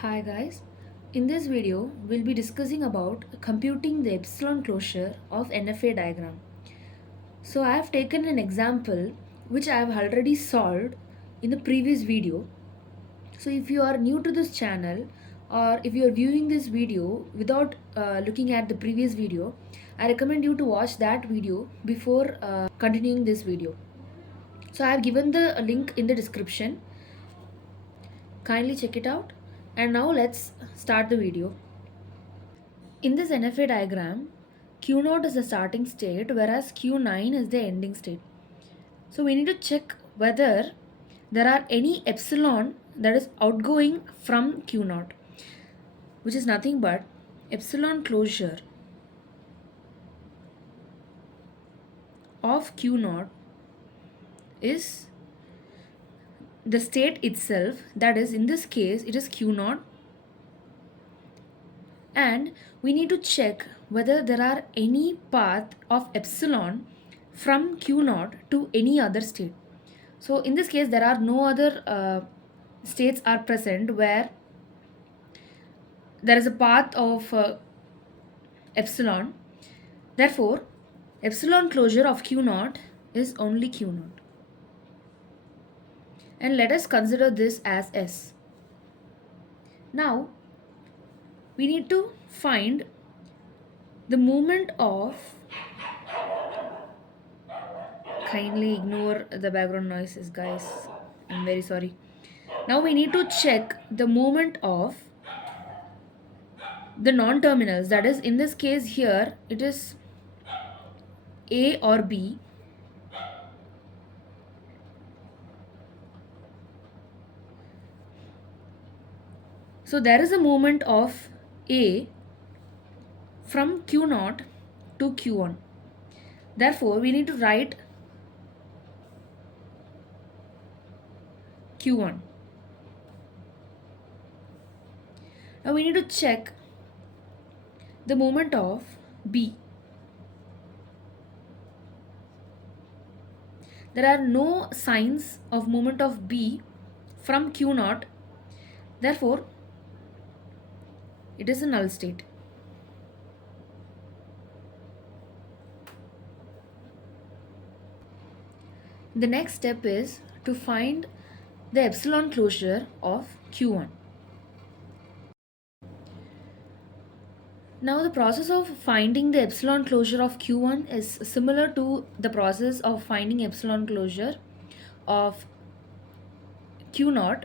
Hi guys, in this video we'll be discussing about computing the epsilon closure of NFA diagram. So I have taken an example which I have already solved in the previous video. So if you are new to this channel or if you are viewing this video without looking at the previous video, I recommend you to watch that video before continuing this video. So I have given the link in the description. Kindly check it out. And now let's start the video. In this NFA diagram, Q0 is the starting state whereas Q9 is the ending state. So we need to check whether there are any epsilon that is outgoing from Q0, which is nothing but epsilon closure of Q0 is the state itself, that is in this case it is Q0, and we need to check whether there are any path of epsilon from Q0 to any other state. So in this case there are no other states are present where there is a path of epsilon. Therefore epsilon closure of Q0 is only Q0, and let us consider this as S. Now we need to find the moment of, kindly ignore the background noises guys, I'm very sorry. Now we need to check the moment of the non-terminals, that is in this case here it is A or B. So there is a movement of A from Q0 to Q1. Therefore we need to write Q1. Now we need to check the movement of B. There are no signs of movement of B from Q0. Therefore it is a null state. The next step is to find the epsilon closure of Q1. Now the process of finding the epsilon closure of Q1 is similar to the process of finding epsilon closure of Q0.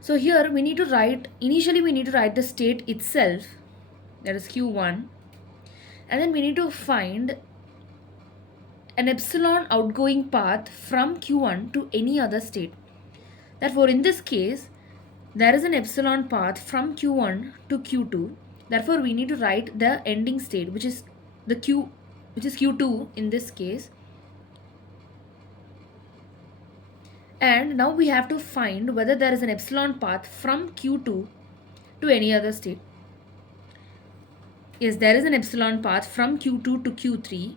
So here we need to write, initially we need to write the state itself, that is Q1, and then we need to find an epsilon outgoing path from Q1 to any other state. Therefore in this case there is an epsilon path from Q1 to Q2. Therefore we need to write the ending state, which is the Q, which is Q2 in this case. And now we have to find whether there is an epsilon path from Q2 to any other state. Yes, there is an epsilon path from Q2 to Q3.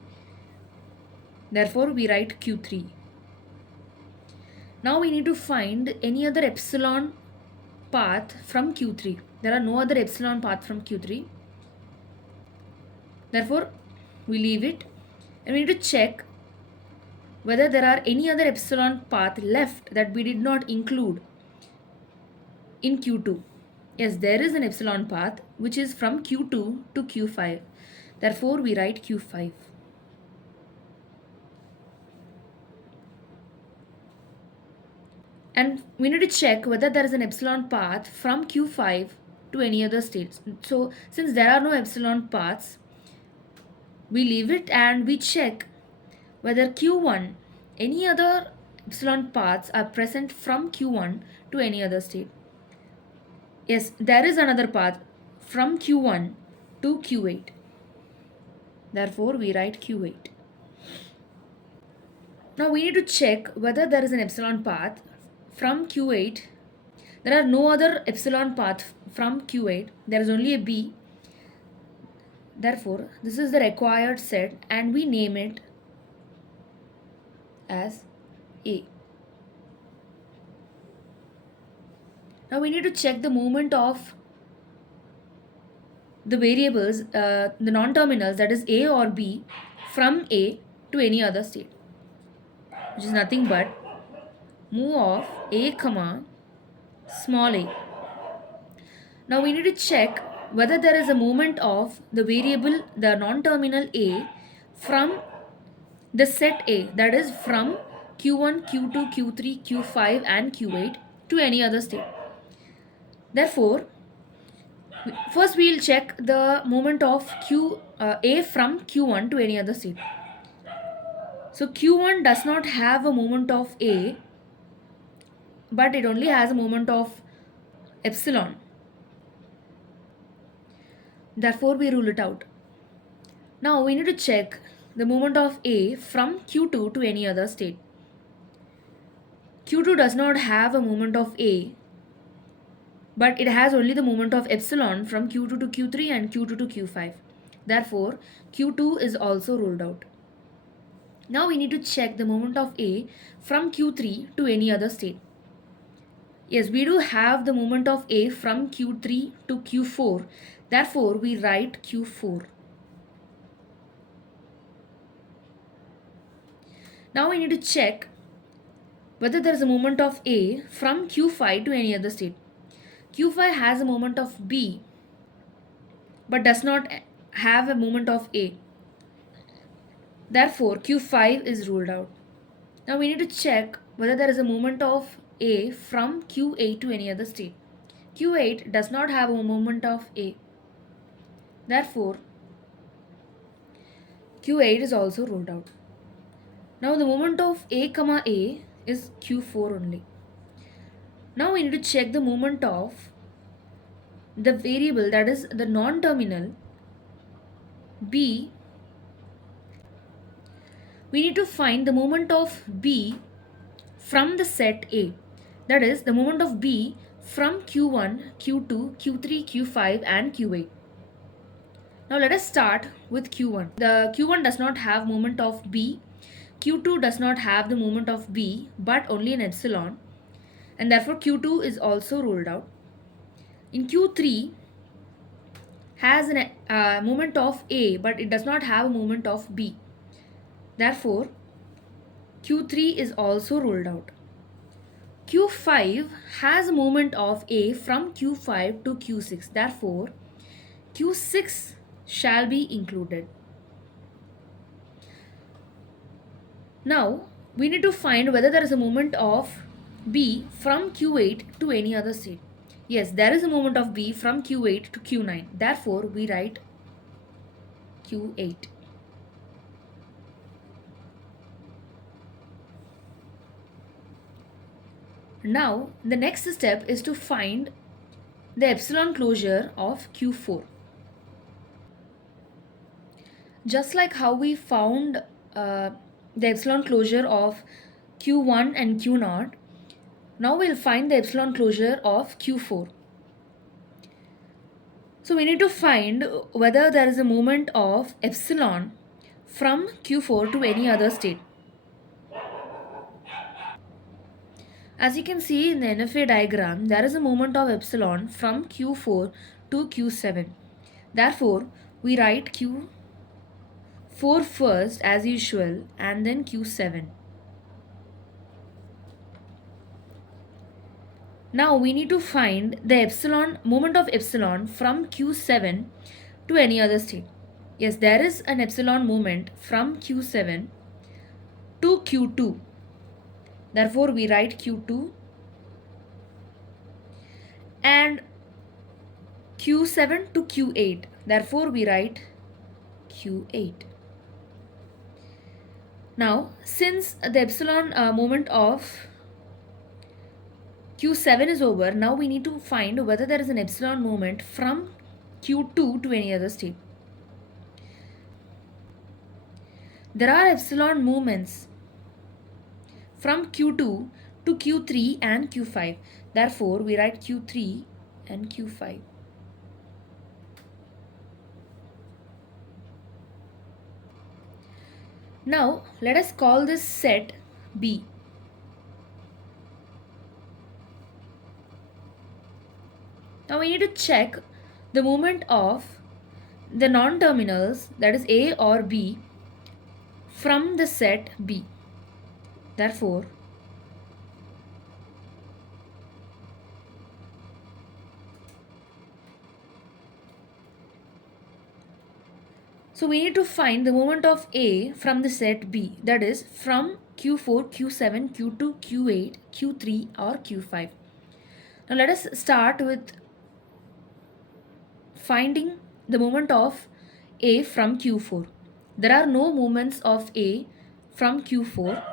Therefore we write Q3. Now we need to find any other epsilon path from Q3. There are no other epsilon path from Q3. Therefore we leave it, and we need to check whether there are any other epsilon path left that we did not include in Q2. Yes, there is an epsilon path which is from Q2 to Q5. Therefore we write Q5. And we need to check whether there is an epsilon path from Q5 to any other states. So since there are no epsilon paths, we leave it and we check whether Q1, any other epsilon paths are present from Q1 to any other state. Yes, there is another path from Q1 to Q8. Therefore we write Q8. Now we need to check whether there is an epsilon path from Q8. There are no other epsilon path from Q8. There is only a B. Therefore this is the required set and we name it as A. Now we need to check the movement of the variables, the non-terminals, that is A or B, from A to any other state, which is nothing but move of A comma small a. Now we need to check whether there is a movement of the variable, the non-terminal A, from the set A, that is from Q1, Q2, Q3, Q5 and Q8 to any other state. Therefore, first we will check the movement of A from Q1 to any other state. So Q1 does not have a movement of A, but it only has a movement of epsilon. Therefore, we rule it out. Now we need to check the movement of A from Q2 to any other state. Q2 does not have a movement of A, but it has only the movement of epsilon from Q2 to Q3 and Q2 to Q5. Therefore, Q2 is also ruled out. Now we need to check the movement of A from Q3 to any other state. Yes, we do have the movement of A from Q3 to Q4. Therefore, we write Q4. Now we need to check whether there is a movement of A from Q5 to any other state. Q5 has a moment of B, but does not have a moment of A. Therefore, Q5 is ruled out. Now we need to check whether there is a moment of A from Q8 to any other state. Q8 does not have a moment of A. Therefore, Q8 is also ruled out. Now the moment of A comma A is Q4 only. Now we need to check the moment of the variable, that is the non-terminal B. We need to find the moment of B from the set A, that is the moment of B from Q1, Q2, Q3, Q5 and Q8. Now let us start with Q1. The Q1 does not have moment of B, Q2 does not have the moment of B but only an epsilon, and therefore Q2 is also ruled out. In Q3 has a moment of A but it does not have a moment of B. Therefore, Q3 is also ruled out. Q5 has a moment of A from Q5 to Q6. Therefore, Q6 shall be included. Now, we need to find whether there is a moment of B from Q8 to any other state. Yes, there is a moment of B from Q8 to Q9. Therefore, we write Q8. Now, the next step is to find the epsilon closure of Q4. Just like how we found the epsilon closure of Q1 and Q0, now we'll find the epsilon closure of Q4. So we need to find whether there is a moment of epsilon from Q4 to any other state. As you can see in the NFA diagram, there is a moment of epsilon from Q4 to Q7. Therefore, we write Q4 first as usual and then Q7. Now we need to find the moment of epsilon from Q7 to any other state. Yes, there is an epsilon moment from Q7 to Q2. Therefore, we write Q2 and Q7 to Q8. Therefore, we write Q8. Now, since the epsilon moment of Q7 is over, now we need to find whether there is an epsilon moment from Q2 to any other state. There are epsilon movements from Q2 to Q3 and Q5. Therefore, we write Q3 and Q5. Now, let us call this set B. Now we need to check the moment of the non-terminals, that is A or B, from the set B. Therefore, so we need to find the moment of A from the set B, that is from Q4, Q7, Q2, Q8, Q3 or Q5. Now let us start with finding the moment of A from Q4. There are no moments of A from Q4.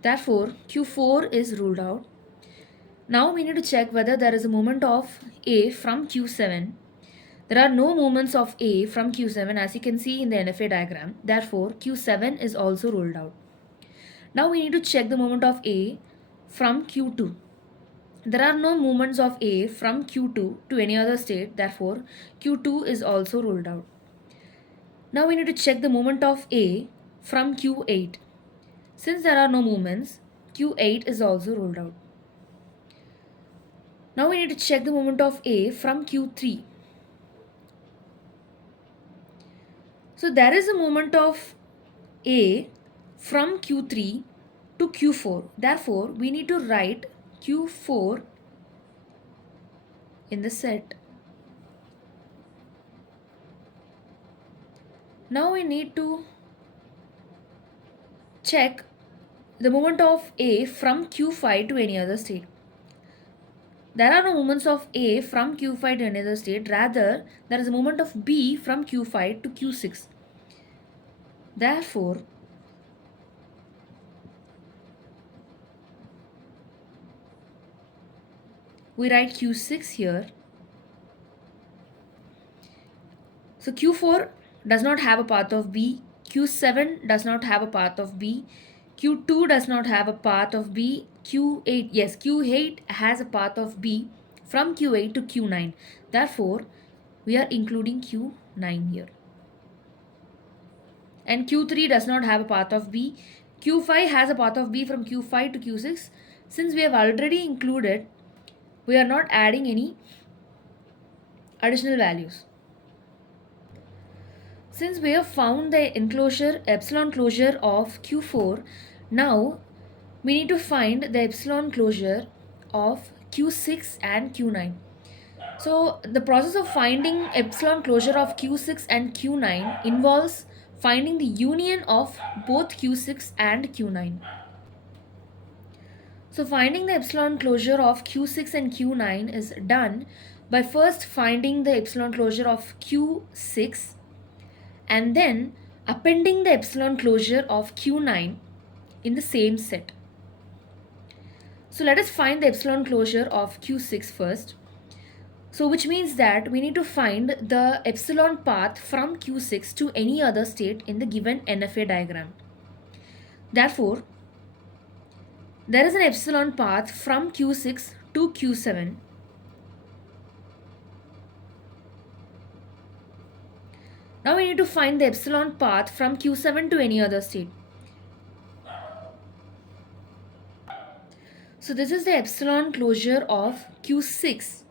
Therefore, Q4 is ruled out. Now we need to check whether there is a moment of A from Q7. There are no moments of A from Q7 as you can see in the NFA diagram. Therefore, Q7 is also ruled out. Now we need to check the moment of A from Q2. There are no movements of A from Q2 to any other state. Therefore, Q2 is also ruled out. Now we need to check the moment of A from Q8. Since there are no movements, Q8 is also ruled out. Now we need to check the moment of A from Q3. So there is a moment of A from Q3 to Q4. Therefore, we need to write Q4 in the set. Now we need to check the moment of A from Q5 to any other state. There are no moments of A from Q5 to another state. Rather, there is a moment of B from Q5 to Q6. Therefore, we write Q6 here. So Q4 does not have a path of B. Q7 does not have a path of B. Q2 does not have a path of B. Q8, yes, Q8 has a path of B from Q8 to Q9. Therefore, we are including Q9 here. And Q3 does not have a path of B. Q5 has a path of B from Q5 to Q6. Since we have already included, we are not adding any additional values. Since we have found the enclosure epsilon closure of Q4, now we need to find the epsilon closure of Q6 and Q9. So the process of finding epsilon closure of Q6 and Q9 involves finding the union of both Q6 and Q9. So finding the epsilon closure of Q6 and Q9 is done by first finding the epsilon closure of Q6 and then appending the epsilon closure of Q9 in the same set. So let us find the epsilon closure of Q6 first. So which means that we need to find the epsilon path from Q6 to any other state in the given NFA diagram. Therefore, there is an epsilon path from Q6 to Q7. Now we need to find the epsilon path from Q7 to any other state. So this is the epsilon closure of Q6.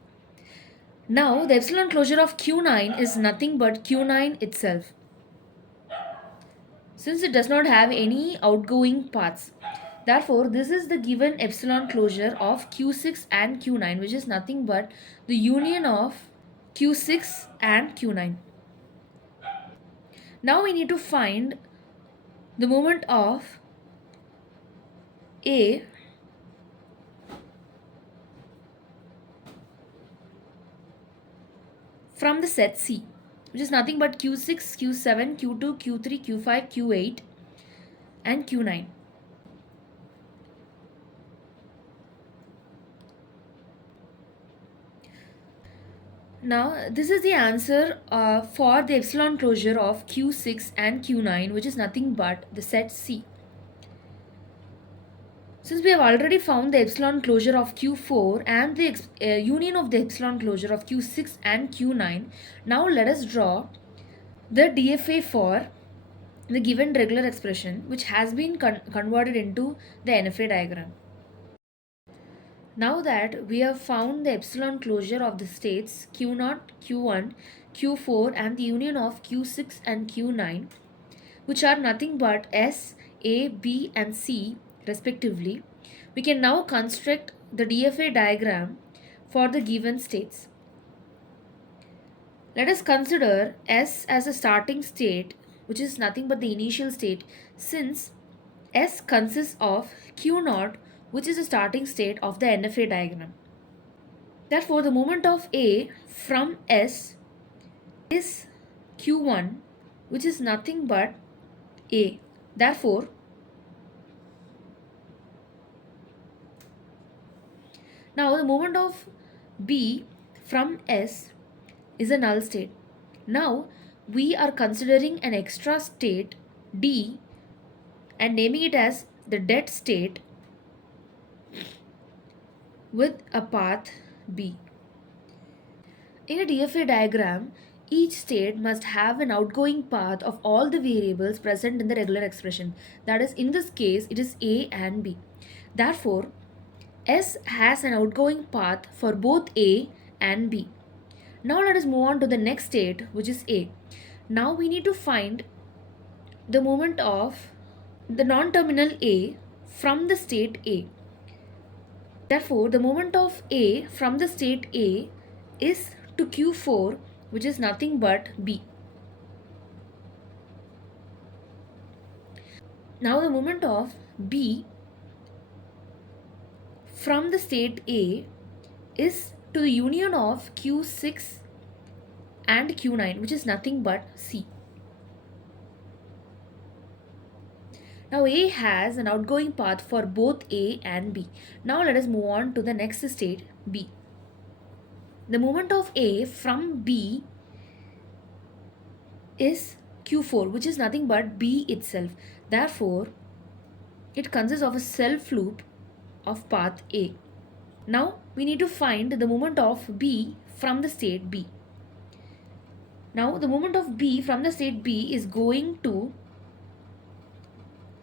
Now the epsilon closure of Q9 is nothing but Q9 itself, since it does not have any outgoing paths. Therefore, this is the given epsilon closure of Q6 and Q9, which is nothing but the union of Q6 and Q9. Now we need to find the moment of A from the set C, which is nothing but Q6, Q7, Q2, Q3, Q5, Q8 and Q9. Now this is the answer for the epsilon closure of Q6 and Q9, which is nothing but the set C. Since we have already found the epsilon closure of Q4 and the union of the epsilon closure of Q6 and Q9, now let us draw the DFA for the given regular expression, which has been converted into the NFA diagram. Now that we have found the epsilon closure of the states Q0, Q1, Q4 and the union of Q6 and Q9, which are nothing but S, A, B and C respectively, we can now construct the DFA diagram for the given states. Let us consider S as a starting state, which is nothing but the initial state, since S consists of Q0, which is the starting state of the NFA diagram. Therefore, the moment of A from S is Q1, which is nothing but A. Therefore, now the moment of B from S is a null state. Now we are considering an extra state D and naming it as the dead state with a path B. In a DFA diagram, each state must have an outgoing path of all the variables present in the regular expression. That is, in this case, it is A and B. Therefore, S has an outgoing path for both A and B. Now let us move on to the next state, which is A. Now we need to find the moment of the non-terminal A from the state A. Therefore, the moment of A from the state A is to Q4, which is nothing but B. Now the moment of B from the state A is to the union of Q6 and Q9, which is nothing but C. Now A has an outgoing path for both A and B. Now let us move on to the next state, B. The moment of A from B is Q4, which is nothing but B itself. Therefore, it consists of a self loop of path A. Now we need to find the moment of B from the state B. Now the moment of B from the state B is going to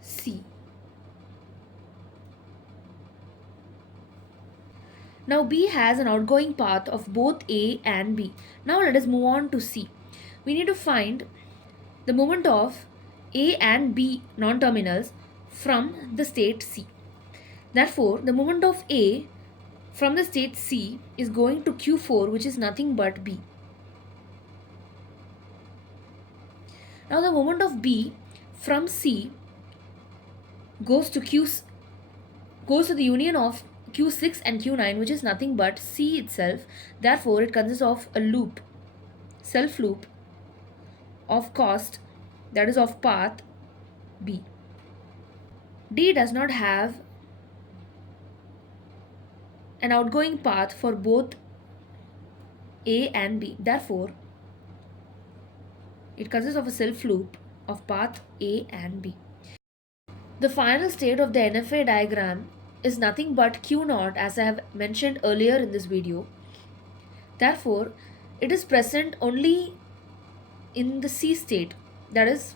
C. Now B has an outgoing path of both A and B. Now let us move on to C. We need to find the moment of A and B non-terminals from the state C. Therefore, the moment of A from the state C is going to Q4, which is nothing but B. Now the moment of B from C goes to the union of Q6 and Q9, which is nothing but C itself. Therefore, it consists of a loop, self loop of cost, that is of path B. D does not have an outgoing path for both A and B. Therefore, it consists of a self loop of path A and B. The final state of the NFA diagram is nothing but Q0, as I have mentioned earlier in this video. Therefore, it is present only in the C state, that is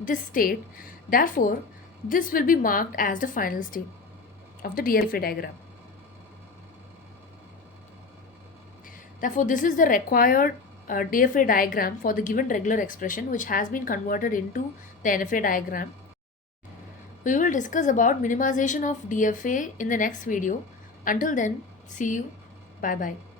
this state. Therefore, this will be marked as the final state of the DFA diagram. Therefore, this is the required DFA diagram for the given regular expression, which has been converted into the NFA diagram. We will discuss about minimization of DFA in the next video. Until then, see you. Bye bye.